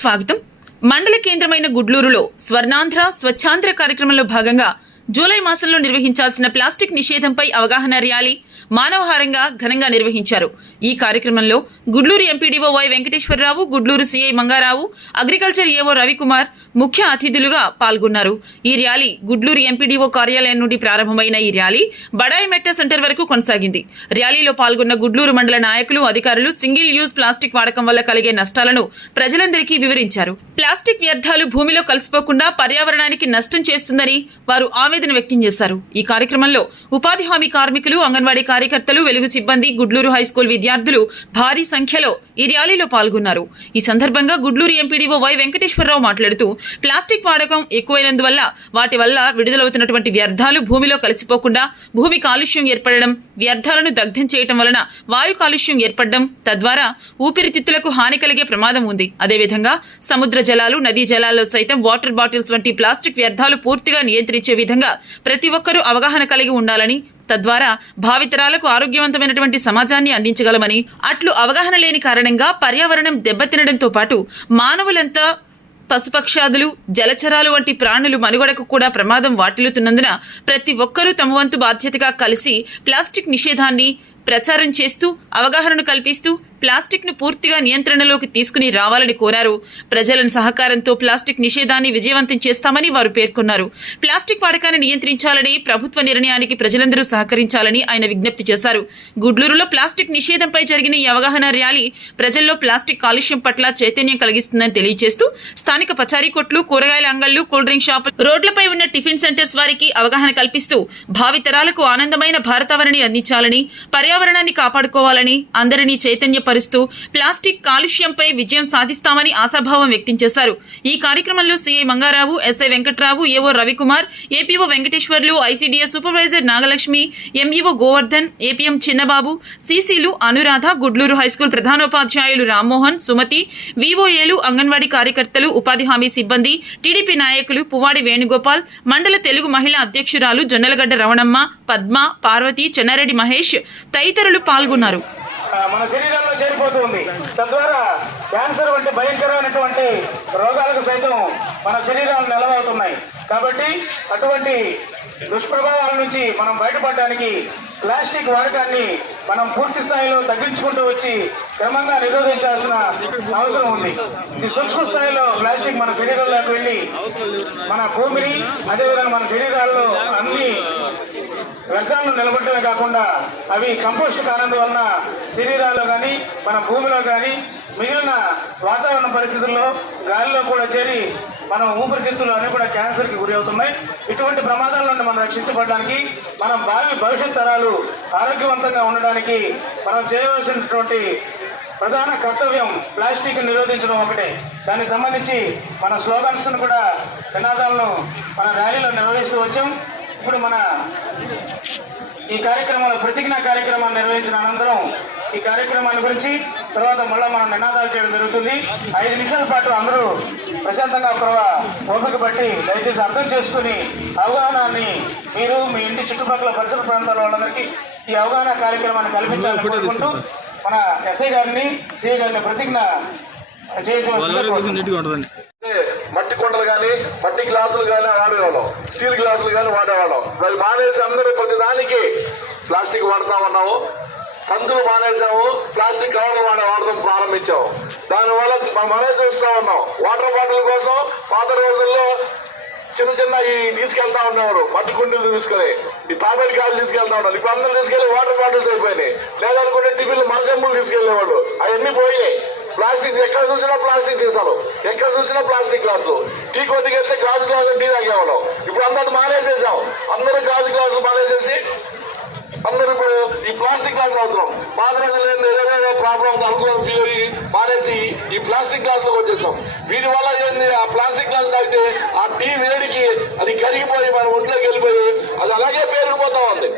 స్వాగతం. మండల కేంద్రమైన గుడ్లూరులో స్వర్ణాంధ్ర స్వచ్ఛాంధ్ర కార్యక్రమంలో భాగంగా జూలై మాసంలో నిర్వహించాల్సిన ప్లాస్టిక్ నిషేధంపై అవగాహన ర్యాలీ మానవహారంగా ఘనంగా నిర్వహించారు. ఈ కార్యక్రమంలో Gudluru MPDO Y Venkateswararao, Gudluru CI Mangarao, agriculture AO Ravikumar ముఖ్య అతిథులుగా పాల్గొన్నారు. ఈ ర్యాలీ గుడ్లూరు ఎంపీడీఓ కార్యాలయం నుండి ప్రారంభమైన ఈ ర్యాలీ బడాయి మెట్ట సెంటర్ వరకు కొనసాగింది. ర్యాలీలో పాల్గొన్న గుడ్లూరు మండల నాయకులు, అధికారులు సింగిల్ యూజ్ ప్లాస్టిక్ వాడకం వల్ల కలిగే నష్టాలను ప్రజలందరికీ వివరించారు. ప్లాస్టిక్ వ్యర్థాలు భూమిలో కలిసిపోకుండా పర్యావరణానికి నష్టం చేస్తుందని వారు ఆవేదన వ్యక్తం చేశారు. ఈ కార్యక్రమంలో ఉపాధి హామీ కార్మికులు, అంగన్వాడీ కార్యకర్తలు, వెలుగు సిబ్బంది, గుడ్లూరు హైస్కూల్ విద్యార్థులు భారీ సంఖ్యలో ఈ ర్యాలీలో పాల్గొన్నారు. ఈ సందర్భంగా గుడ్లూరు ఎంపీడీఓ వై వెంకటేశ్వరరావు మాట్లాడుతూ ప్లాస్టిక్ వాడకం ఎక్కువైనందువల్ల వాటి వల్ల విడుదలవుతున్నటువంటి వ్యర్థాలు భూమిలో కలిసిపోకుండా భూమి కాలుష్యం ఏర్పడడం, వ్యర్థాలను దగ్ధం చేయడం వలన వాయు కాలుష్యం ఏర్పడడం, తద్వారా ఊపిరితిత్తులకు హాని కలిగే ప్రమాదం ఉంది. అదేవిధంగా సముద్ర జలాలు, నదీ జలాల్లో సైతం వాటర్ బాటిల్స్ వంటి ప్లాస్టిక్ వ్యర్థాలు పూర్తిగా నియంత్రించే విధంగా ప్రతి ఒక్కరూ అవగాహన కలిగి ఉండాలని, తద్వారా భావితరాలకు ఆరోగ్యవంతమైనటువంటి సమాజాన్ని అందించగలమని, అట్లు అవగాహన లేని కారణంగా పర్యావరణం దెబ్బతినడంతో పాటు మానవులంతా పశుపక్షాదులు, జలచరాలు వంటి ప్రాణులు మనుగడకు కూడా ప్రమాదం వాటిల్లుతున్నందున ప్రతి ఒక్కరూ తమ వంతు బాధ్యతగా కలిసి ప్లాస్టిక్ నిషేధాన్ని ప్రచారం చేస్తూ అవగాహనను కల్పిస్తూ ప్లాస్టిక్ ను పూర్తిగా నియంత్రణలోకి తీసుకుని రావాలని కోరారు. ప్రజల సహకారంతో ప్లాస్టిక్ నిషేధాన్ని విజయవంతం చేస్తామని వారు పేర్కొన్నారు. ప్లాస్టిక్ వాడకాన్ని నియంత్రించాలని ప్రభుత్వ నిర్ణయానికి ప్రజలందరూ సహకరించాలని ఆయన విజ్ఞప్తి చేశారు. గుడ్లూరులో ప్లాస్టిక్ నిషేధంపై జరిగిన ఈ అవగాహన ర్యాలీ ప్రజల్లో ప్లాస్టిక్ కాలుష్యం పట్ల చైతన్యం కలిగిస్తుందని తెలియజేస్తూ స్థానిక పచారీ కొట్లు, కూరగాయల అంగళ్లు, కూల్ డ్రింక్ షాపులు, రోడ్లపై ఉన్న టిఫిన్ సెంటర్స్ వారికి అవగాహన కల్పిస్తూ భావితరాలకు ఆనందమైన భారతావరణి అందించాలని, పర్యావరణాన్ని కాపాడుకోవాలని అందరినీ చైతన్య పరుస్తూ ప్లాస్టిక్ కాలుష్యంపై విజయం సాధిస్తామని ఆశాభావం వ్యక్తం చేశారు. ఈ కార్యక్రమంలో CI Mangarao, SI Venkatrao, AO Ravikumar, APO Venkateswarlu, ICDS supervisor Nagalakshmi, MEO Govardhan, APM Chinnababu, సీసీలు అనురాధ, గుడ్లూరు హైస్కూల్ ప్రధానోపాధ్యాయులు రామ్మోహన్, సుమతి, వీఓఏలు, అంగన్వాడీ కార్యకర్తలు, ఉపాధి హామీ సిబ్బంది, టీడీపీ నాయకులు పువ్వాడి వేణుగోపాల్, మండల తెలుగు మహిళా అధ్యక్షురాలు జొన్నలగడ్డ రవణమ్మ, పద్మ, పార్వతి, చెన్నారెడ్డి మహేష్ తదితరులు పాల్గొన్నారు. మన శరీరంలో చేరిపోతుంది. తద్వారా క్యాన్సర్ వంటి భయంకరమైనటువంటి రోగాలకు సైతం మన శరీరాలు నిలవవుతున్నాయి. కాబట్టి అటువంటి దుష్ప్రభావాల నుంచి మనం బయటపడడానికి ప్లాస్టిక్ వాడకాన్ని మనం పూర్తి స్థాయిలో తగ్గించుకుంటూ వచ్చి క్రమంగా నిరోధించాల్సిన అవసరం ఉంది. ఇది సూక్ష్మ స్థాయిలో ప్లాస్టిక్ మన శరీరంలోకి వెళ్ళి మన భూమిని, అదేవిధంగా మన శరీరాల్లో అన్ని వ్యర్థాలను నిలబడటమే కాకుండా అవి కంపోస్ట్ కానందువలన శరీరాల్లో కానీ మన భూమిలో కానీ మిగిలిన వాతావరణ పరిస్థితుల్లో గాలిలో కూడా చేరి మనం ఊపిరితిత్తులు అన్ని కూడా క్యాన్సర్కి గురి అవుతున్నాయి. ఇటువంటి ప్రమాదాల నుండి మనం రక్షించబడడానికి, మనం భవిష్యత్ తరాలు ఆరోగ్యవంతంగా ఉండడానికి మనం చేయవలసినటువంటి ప్రధాన కర్తవ్యం ప్లాస్టిక్ నిరోధించడం ఒకటే. దానికి సంబంధించి మన స్లోగన్స్ కూడా, నినాదాలను మన ర్యాలీలో నిర్వహిస్తూ వచ్చాం. ఇప్పుడు మన ఈ కార్యక్రమంలో ప్రతిజ్ఞా కార్యక్రమాన్ని నిర్వహించిన అనంతరం ఈ కార్యక్రమాన్ని గురించి తర్వాత మళ్ళీ మనం నినాదాలు చేయడం జరుగుతుంది. 5 నిమిషాల పాటు అందరూ ప్రశాంతంగా ఓపిక బట్టి దయచేసి అర్థం చేసుకుని అవగాహనని మీరు మీ ఇంటి చుట్టుపక్కల పరిసర ప్రాంతాల వాళ్ళందరికీ ఈ అవగాహన కార్యక్రమాన్ని కల్పించాలని కోరుకుంటూ మన ఎస్ఐ గారిని, సిఐ గారిని ప్రతిజ్ఞ చేయించవలసింది. మట్టి కొండలు కానీ, మట్టి గ్లాసులు కానీ వాడేవాళ్ళం, స్టీల్ గ్లాసులు కానీ వాడేవాళ్ళం. మరి మానేసి అందరూ ప్రతి దానికి ప్లాస్టిక్ వాడుతా ఉన్నాము. సంచులు మానేసాము, ప్లాస్టిక్ కవర్లు వాడడం ప్రారంభించాము. దానివల్ల మనం చూస్తూ ఉన్నాం. వాటర్ బాటిల్ కోసం పాత రోజుల్లో చిన్న ఈ తీసుకెళ్తా ఉండేవారు, మట్టి కుండీలు తీసుకుని, ఈ తాబేరికాయలు తీసుకెళ్తా ఉన్నారు. ఇప్పుడు అందరూ తీసుకెళ్లి వాటర్ బాటిల్స్ అయిపోయినాయి. లేదనుకుంటే టిఫిన్లు మరచెంపులు తీసుకెళ్లేవాళ్ళు. అవన్నీ పోయినాయి. ప్లాస్టిక్ ఎక్కడ చూసినా ప్లాస్టిక్ సీసాలు, ఎక్కడ చూసినా ప్లాస్టిక్ గ్లాసులు. టీ కొట్టుకు వెళ్తే గాజు గ్లాసు టీ తాగేవాళ్ళం. ఇప్పుడు అందరూ మానేసేసాం. అందరూ గాజు గ్లాసులు మానేసేసి అందరూ ఇప్పుడు ఈ ప్లాస్టిక్ గ్లాసులు అవుతున్నాం. పాత రోజులు ఏదైనా ప్రాబ్లం అనుకోని ఫీవర్ మానేసి ఈ ప్లాస్టిక్ గ్లాసులకు వచ్చేసాం. వీటి వల్ల ఏంది, ఆ ప్లాస్టిక్ గ్లాస్ తాగితే ఆ టీ వేడికి అది కరిగిపోయి మన ఒంట్లోకి వెళ్ళిపోయి అది అలాగే పేరుకుపోతా ఉంది.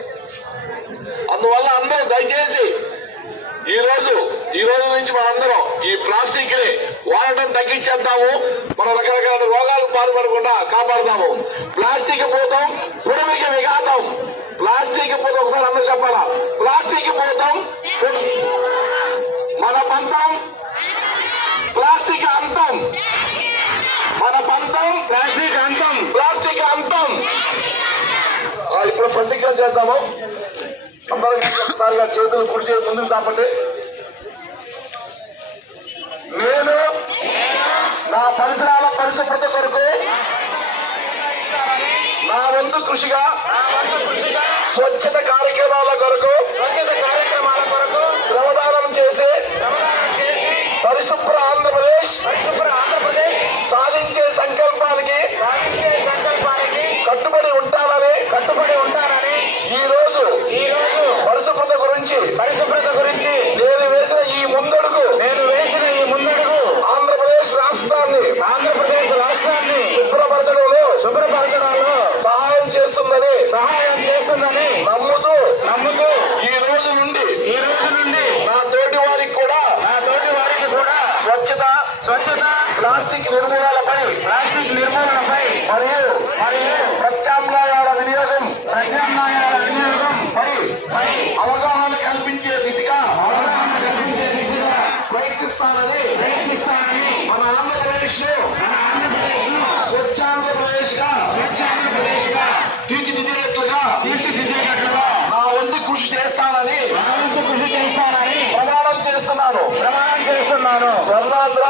అందువల్ల అందరూ దయచేసి ఈ రోజు నుంచి మనందరం ఈ ప్లాస్టిక్ ని వాడటం తగ్గించేద్దాము. మనం రకరకాల రోగాలు పాల్పడకుండా కాపాడదాము. ప్లాస్టిక్ పోతాం, పొడిమికి విఘాతం. ప్లాస్టిక్ పోతాం, ఒకసారి అందరూ చెప్పాలా, ప్లాస్టిక్ పోతాం మన పంతం, ప్లాస్టిక్ అంతం. ప్లాస్టిక్ అంతం. ప్లాస్టిక్ అంతం. ఇప్పుడు ప్రతిజ్ఞ చేద్దాము. అందరూ ఒకసారిగా చేతులు కుడి చేతి ముందుకు చాపండి. నేను నా పరిసరాల పరిశుభ్రత కొరకు నా వంతు కృషిగా స్వచ్ఛత కార్యక్రమాల కొరకు శ్రమదానం చేసి పరిశుభ్ర ఆంధ్రప్రదేశ్ సాధించే సంకల్పానికి కట్టుబడి ఉంటానని ఈ రోజు పరిశుభ్రత గురించి నేను వేసిన ఈ ముందడుగు ఆంధ్రప్రదేశ్ రాష్ట్రాన్ని శుభ్రపరచడంలో సహాయం చేస్తుందని నమ్ముతూ ఈ రోజు నుండి నా తోటి వారికి కూడా స్వచ్ఛత ప్లాస్టిక్ నిర్మూలనపై మరియు ప్రత్యామ్నాయాల వినియోగం పై అవగాహన కల్పించే దిశగా ప్రయత్నిస్తానని మన ఆంధ్రప్రదేశ్ స్వచ్ఛాంధ్రప్రదేశ్ గా తీర్చిదిద్దేట్లుగా నా వంతు కృషి చేస్తానని ప్రమాణం చేస్తున్నాను. స్వర్ణాంధ్ర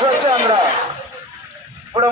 స్వచ్ఛాంధ్ర. ఇప్పుడు